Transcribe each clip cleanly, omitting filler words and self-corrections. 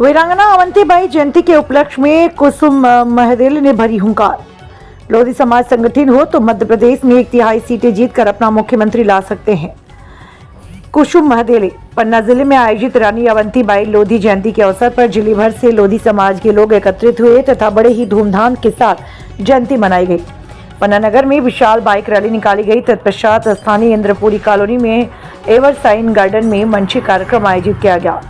वीरांगना अवंतीबाई जयंती के उपलक्ष्य में कुसुम महदेल ने भरी हुंकार। लोधी समाज संगठन हो तो मध्य प्रदेश में 1/3 सीटें जीतकर अपना मुख्यमंत्री ला सकते हैं। कुसुम महदेले पन्ना जिले में आयोजित रानी अवंतीबाई लोधी जयंती के अवसर पर जिले भर से लोधी समाज के लोग एकत्रित हुए तथा बड़े ही धूमधाम के साथ जयंती मनाई गई। पन्ना नगर में विशाल बाइक रैली निकाली गई। तत्पश्चात स्थानीय इंद्रपुरी कॉलोनी में एवरसाइन गार्डन में मंची कार्यक्रम आयोजित किया गया।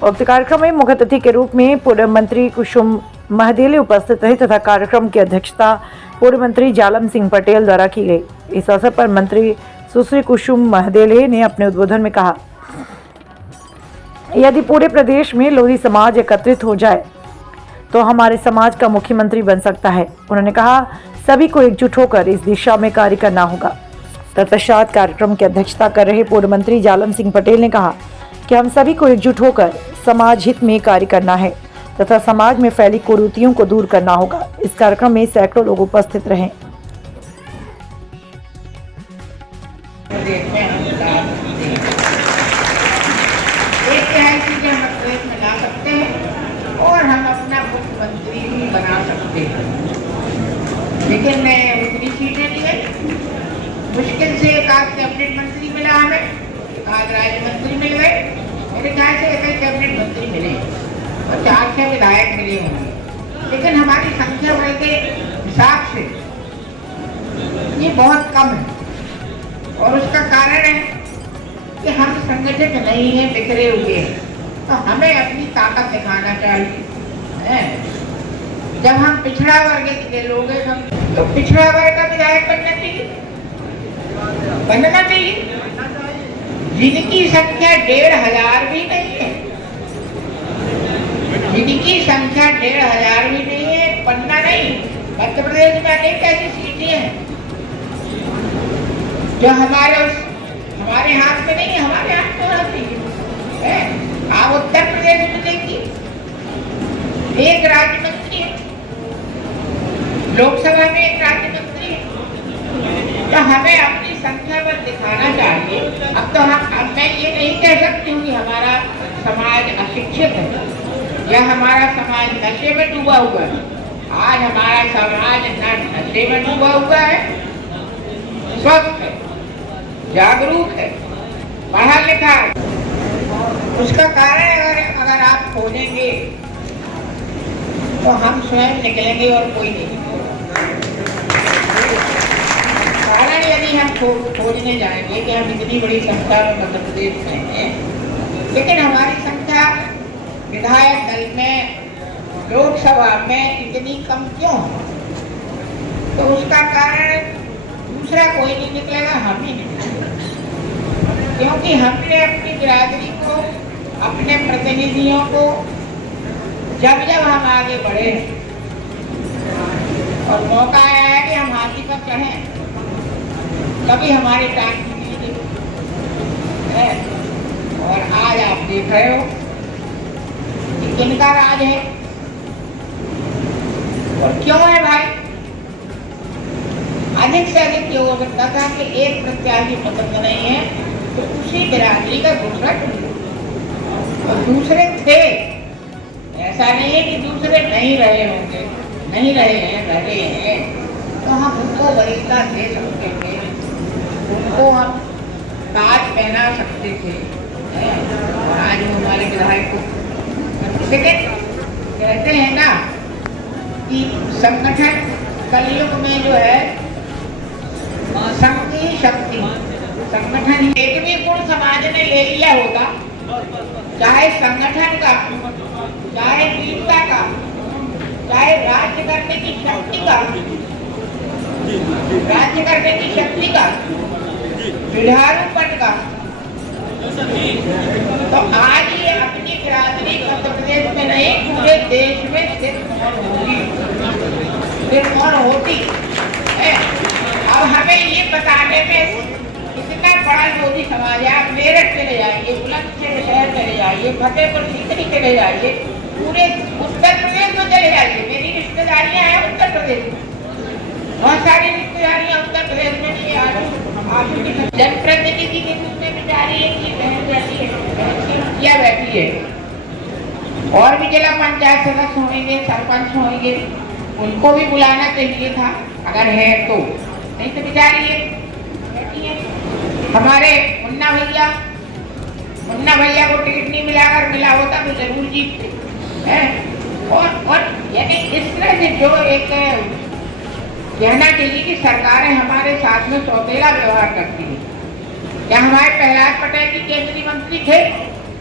उक्त कार्यक्रम में मुख्य अतिथि के रूप में पूर्व मंत्री कुसुम महदेले उपस्थित रहे तथा कार्यक्रम की अध्यक्षता पूर्व मंत्री जालम सिंह पटेल द्वारा की गई। इस अवसर पर मंत्री सुश्री कुसुम महदेले ने अपने उद्बोधन में कहा, यदि पूरे प्रदेश में लोधी समाज एकत्रित हो जाए तो हमारे समाज का मुख्यमंत्री बन सकता है। उन्होंने कहा, सभी को एकजुट होकर इस दिशा में कार्य करना होगा। तत्पश्चात कार्यक्रम की अध्यक्षता कर रहे पूर्व मंत्री जालम सिंह पटेल ने कहा कि हम सभी को एकजुट होकर समाज हित में कार्य करना है तथा समाज में फैली कुरीतियों को दूर करना होगा। इस कार्यक्रम में सैकड़ों लोग उपस्थित रहे। और हम अपना मुख्यमंत्री भी बना सकते हैं, लेकिन मैं उतनी सीटें नहीं गई। मुश्किल से एक आध कैबिनेट मंत्री मिला हमें, एक आध राज्य मंत्री मिल गए, मेरे ख्याल से एक कैबिनेट मंत्री मिले और 4-6 विधायक मिले होंगे, लेकिन हमारी संख्या बड़े के हिसाब से ये बहुत कम है। और उसका कारण है कि हम संगठित नहीं है, बिखरे हुए हैं। तो हमें अपनी ताकत दिखाना चाहिए। जब हम पिछड़ा वर्ग के लोग हैं, हम तो पिछड़ा वर्ग का विधायक बनना चाहिए, जिनकी संख्या 1,500 भी नहीं है, जिनकी संख्या 1,500 भी नहीं है। पन्ना नहीं, मध्य प्रदेश में अनेक ऐसी सीटें हैं जो हमारे हाथ में नहीं है, हमारे हाथ में होती है। आप उत्तर प्रदेश में देखिए, एक राज्य मंत्री है, लोकसभा में एक राज्य मंत्री है। तो हमें अपनी संख्या पर दिखाना चाहिए। अब मैं ये नहीं कह सकती हूँ कि हमारा समाज अशिक्षित है या हमारा समाज नशे में डूबा हुआ है। आज हमारा समाज नशे में डूबा हुआ है, स्वस्थ है, जागरूक है, पढ़ा लिखा है। उसका कारण अगर आप खोजेंगे तो हम स्वयं निकलेंगे और कोई नहीं। कारण यदि हम खोजने जाएंगे कि हम इतनी बड़ी संख्या में मध्य प्रदेश में हैं, लेकिन हमारी संख्या विधायक दल में, लोकसभा में इतनी कम क्यों है, तो उसका कारण दूसरा कोई नहीं निकलेगा, हम ही निकलेंगे। क्योंकि हमने अपनी बिरादरी को, अपने प्रतिनिधियों को जब हम आगे बढ़े और मौका आया है कि हम हाथी पर चढ़ें, कभी हमारे टांग है। और आज आप देख रहे हो कि किनका राज है और क्यों है भाई। अधिक से अधिक ये हो सकता था कि एक प्रत्याशी पसंद नहीं है तो उसी बिरादरी का दूसरा और दूसरे थे। ऐसा नहीं है कि दूसरे नहीं रहे होंगे, नहीं रहे हैं, रहे हैं, तो हम उनको वरीयता दे सकते थे, उनको हम ताज पहना सकते थे। और आज वो हमारे विधायक को, लेकिन कहते हैं ना कि संगठन कलयुग में जो है संघ की शक्ति, संगठन एक भी गुण समाज ने ले लिया होगा, चाहे संगठन का, चाहे वीरता का, चाहे राज्य करने की शक्ति का, राज्य करने की शक्ति का, जुझारूपन का, तो आज ये अपनी बिरादरी मध्य प्रदेश में नहीं पूरे देश में सिर्फ होती है। अब हमें ये बताने में इतना बड़ा लोधी समाज है, आप मेरठ चले जाइए, बुलंदशहर चले जाइए, फतेहपुर सीकरी चले जाइए, पूरे उत्तर प्रदेश में चले जाइए। मेरी रिश्तेदारियां हैं उत्तर प्रदेश में, बहुत सारी रिश्तेदारियां उत्तर प्रदेश में नहीं आ रही। जनप्रतिनिधि के रूप में बेचारी एक बैठी है और भी जिला पंचायत सदस्य होंगे, सरपंच होंगे, उनको भी बुलाना चाहिए था अगर है तो, नहीं तो बेचारी ये बैठी है। हमारे मुन्ना भैया को टिकट नहीं मिला, अगर मिला होता तो जरूर जीतते हैं। और यानी इस तरह से जो एक कहना चाहिए कि सरकारें हमारे साथ में सौतेला व्यवहार करती है। क्या हमारे प्रहलाद पटेल जी केंद्रीय मंत्री थे?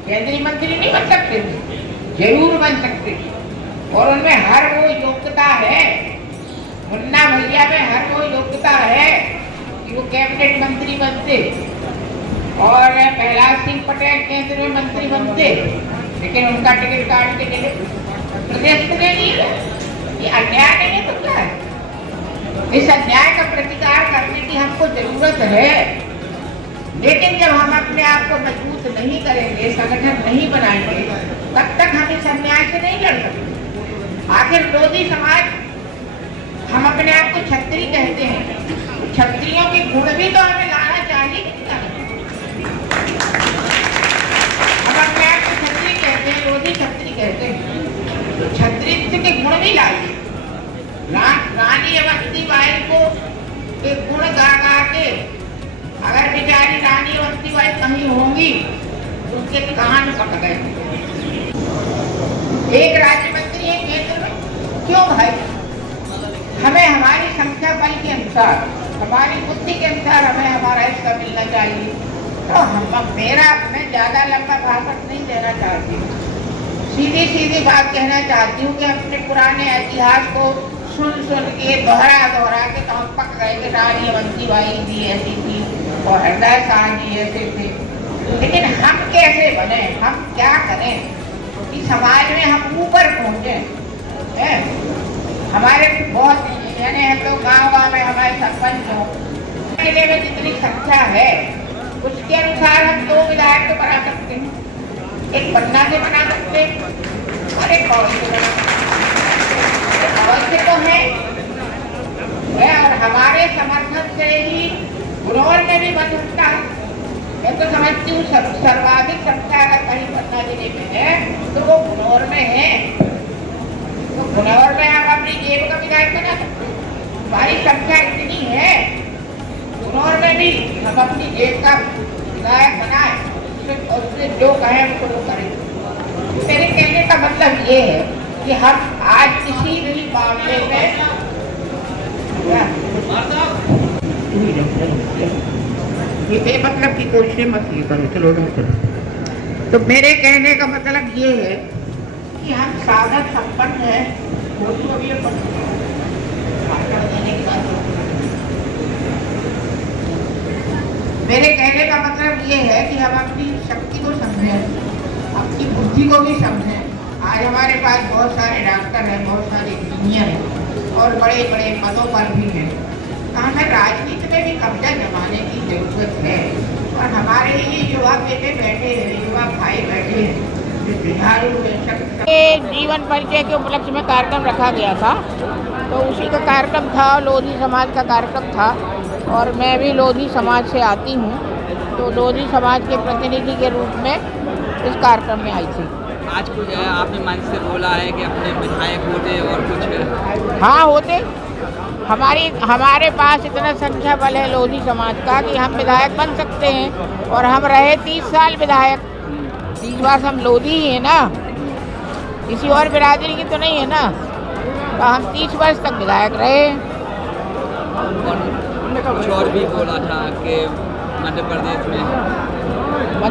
केंद्रीय मंत्री नहीं बन सकते थे? जरूर बन सकते थे, और उनमें हर वो योग्यता है, मुन्ना भैया में हर वो योग्यता है कि वो कैबिनेट मंत्री बनते और प्रहलाद सिंह पटेल केंद्रीय मंत्री बनते, लेकिन उनका टिकट काट के चले प्रदेश को दे दिया। ये अन्याय नहीं है तो क्या है? इस अन्याय का प्रतिकार करने की हमको जरूरत है, लेकिन जब हम अपने आप को मजबूत नहीं करेंगे, संगठन नहीं बनाएंगे, तब तक हम इस अन्याय से नहीं लड़ सकते। आखिर लोधी समाज, हम अपने आप को क्षत्रिय कहते हैं, क्षत्रियों के गुण भी तो हमें लाना चाहिए। हम अपने आप को क्षत्रिय कहते हैं, लोधी क्षत्रिय कहते हैं, तो क्षत्रिय के गुण भी लाइए। रानी अवंतीबाई को एक गुण गा गा के, अगर बेचारी रानी अवंतीबाई कहीं होंगी तो उनके कान पक गए। एक राज्य मंत्री है केंद्र में, क्यों भाई? हमें हमारी संख्या बल के अनुसार, हमारी बुद्धि के अनुसार हमें हमारा हिस्सा मिलना चाहिए। तो मैं ज्यादा लंबा भाषण नहीं देना चाहती, सीधी सीधी बात कहना चाहती हूँ कि अपने पुराने इतिहास को सुन के दोहरा के तो हम पक गए कि रानी अवंतीबाई जी ऐसी थी और हृदय शाह जी ऐसे थे। लेकिन हम कैसे बने, हम क्या करें कि समाज में हम ऊपर पहुंचे हैं? हमारे बहुत यानी हम लोग गाँव में हमारे सरपंच हो, जिले में जितनी संख्या है उसके अनुसार हम 2 विधायक तो बना सकते हैं, एक पन्ना से बना सकते हैं और एक कौल से बना सकते हैं। तो है और हमारे समर्थन से ही गुनौर में भी बन सकता है। मैं तो समझती हूँ सर्वाधिक संख्या अगर कहीं पन्ना जिले में है तो वो गुनौर में है, तो गुनौर में हम अपनी जेब का विधायक बना सकते हैं। हमारी संख्या इतनी है, गुनौर में भी हम अपनी जेब का विधायक बनाए, उससे जो कहें उसको वो करें। मेरे कहने का मतलब ये है कि हम आज किसी भी मामले में ये बेमतलब की कोशिशें मत ये करो, चलो चलो। तो मेरे कहने का मतलब ये है कि हम साधन संपन्न है, मेरे कहने का मतलब ये है कि हम अपनी शक्ति को समझें, अपनी बुद्धि को भी समझें। आज हमारे पास बहुत सारे डॉक्टर हैं, बहुत सारे इंजीनियर हैं और बड़े बड़े पदों पर भी हैं। हमें राजनीति में भी कब्जा जमाने की जरूरत है, और हमारे ये युवा बेटे बैठे हैं, युवा भाई बैठे हैं, जीवन परिचय के उपलक्ष्य में कार्यक्रम रखा गया था, तो उसी का कार्यक्रम था, लोधी समाज का कार्यक्रम था, और मैं भी लोधी समाज से आती हूँ, तो लोधी समाज के प्रतिनिधि के रूप में इस कार्यक्रम में आई थी। आज कुछ आपने मंच से बोला है कि अपने विधायक होते और कुछ हाँ होते, हमारे पास इतना संख्या बल है लोधी समाज का कि हम विधायक बन सकते हैं, और हम रहे 30 साल विधायक। 30 बार हम लोधी ही है ना, किसी और बिरादरी की तो नहीं है ना, तो हम 30 वर्ष तक विधायक रहे। कुछ और भी बोला था कि मध्य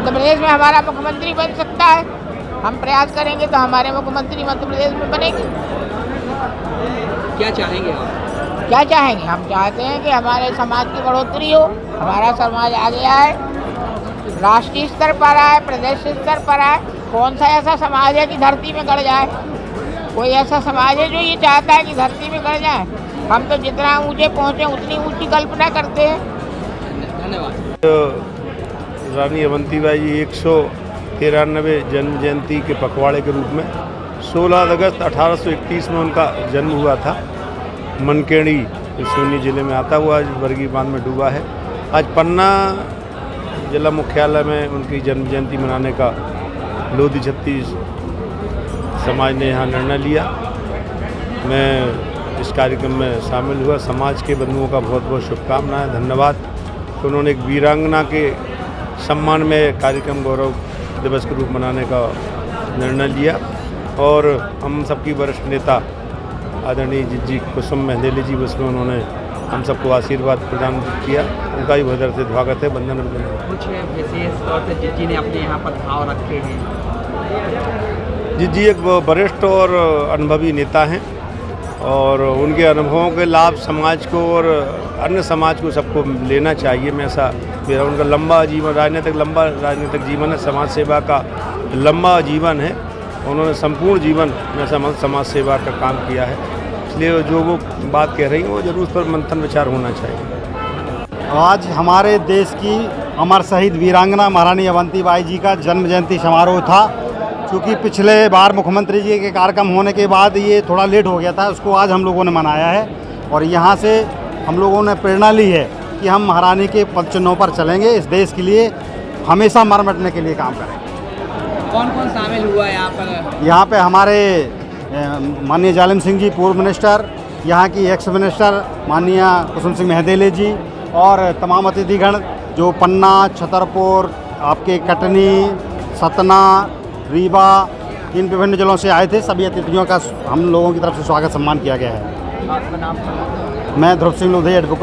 प्रदेश में हमारा मुख्यमंत्री बन सकता है, हम प्रयास करेंगे तो हमारे मुख्यमंत्री मध्य प्रदेश में बनेंगे। क्या चाहेंगे आप? क्या चाहेंगे? हम चाहते हैं कि हमारे समाज की बढ़ोतरी हो, हमारा समाज आगे आए, राष्ट्रीय स्तर पर आए, प्रदेश स्तर पर आए। कौन सा ऐसा समाज है कि धरती में गड़ जाए? कोई ऐसा समाज है जो ये चाहता है कि धरती में गड़ जाए? हम तो जितना ऊंचे पहुँचे उतनी ऊंची कल्पना करते हैं। धन्यवाद। तो रानी अवंतीबाई जी 193 जन्म जयंती के पखवाड़े के रूप में 16 अगस्त 1831 में उनका जन्म हुआ था। मनकेड़ी सिवनी जिले में आता हुआ, आज बरगी बांध में डूबा है। आज पन्ना जिला मुख्यालय में उनकी जन्म जयंती मनाने का लोधी 36 समाज ने यहाँ निर्णय लिया। मैं इस कार्यक्रम में शामिल हुआ। समाज के बंधुओं का बहुत बहुत शुभकामनाएं, धन्यवाद कि उन्होंने एक वीरांगना के सम्मान में कार्यक्रम गौरव दिवस के रूप मनाने का निर्णय लिया। और हम सबकी वरिष्ठ नेता आदरणीय जिज्जी कुसुम मेहदेली जी, उसमें उन्होंने हम सबको आशीर्वाद प्रदान किया। उनका भी बहुत से स्वागत है, वंदन अभिनंदन। कुछ विशेष तौर से जिज्जी ने अपने यहाँ पर भाव रखे हैं। जिज्जी एक वरिष्ठ और अनुभवी नेता हैं और उनके अनुभवों के लाभ समाज को और अन्य समाज को सबको लेना चाहिए। मैं ऐसा मेरा उनका लंबा राजनीतिक जीवन है, समाज सेवा का लंबा जीवन है। उन्होंने संपूर्ण जीवन में समाज सेवा का काम किया है, इसलिए जो वो बात कह रही हैं वो जरूर उस पर मंथन विचार होना चाहिए। आज हमारे देश की अमर शहीद वीरांगना महारानी अवंतीबाई जी का जन्म जयंती समारोह था। क्योंकि पिछले बार मुख्यमंत्री जी के कार्यक्रम होने के बाद ये थोड़ा लेट हो गया था, उसको आज हम लोगों ने मनाया है। और यहाँ से हम लोगों ने प्रेरणा ली है कि हम महारानी के पद चिन्हों पर चलेंगे, इस देश के लिए हमेशा मर मिटने के लिए काम करेंगे। कौन कौन शामिल हुआ यहाँ पर? यहाँ पे हमारे माननीय जालिम सिंह जी पूर्व मिनिस्टर, यहाँ की एक्स मिनिस्टर माननीय कुसुम सिंह मेहदेले जी और तमाम अतिथिगण जो पन्ना, छतरपुर, आपके कटनी, सतना, रीवा, इन विभिन्न जिलों से आए थे। सभी अतिथियों का हम लोगों की तरफ से स्वागत सम्मान किया गया है। आपका नाम? मैं ध्रुव सिंह लोधी एडवोकेट।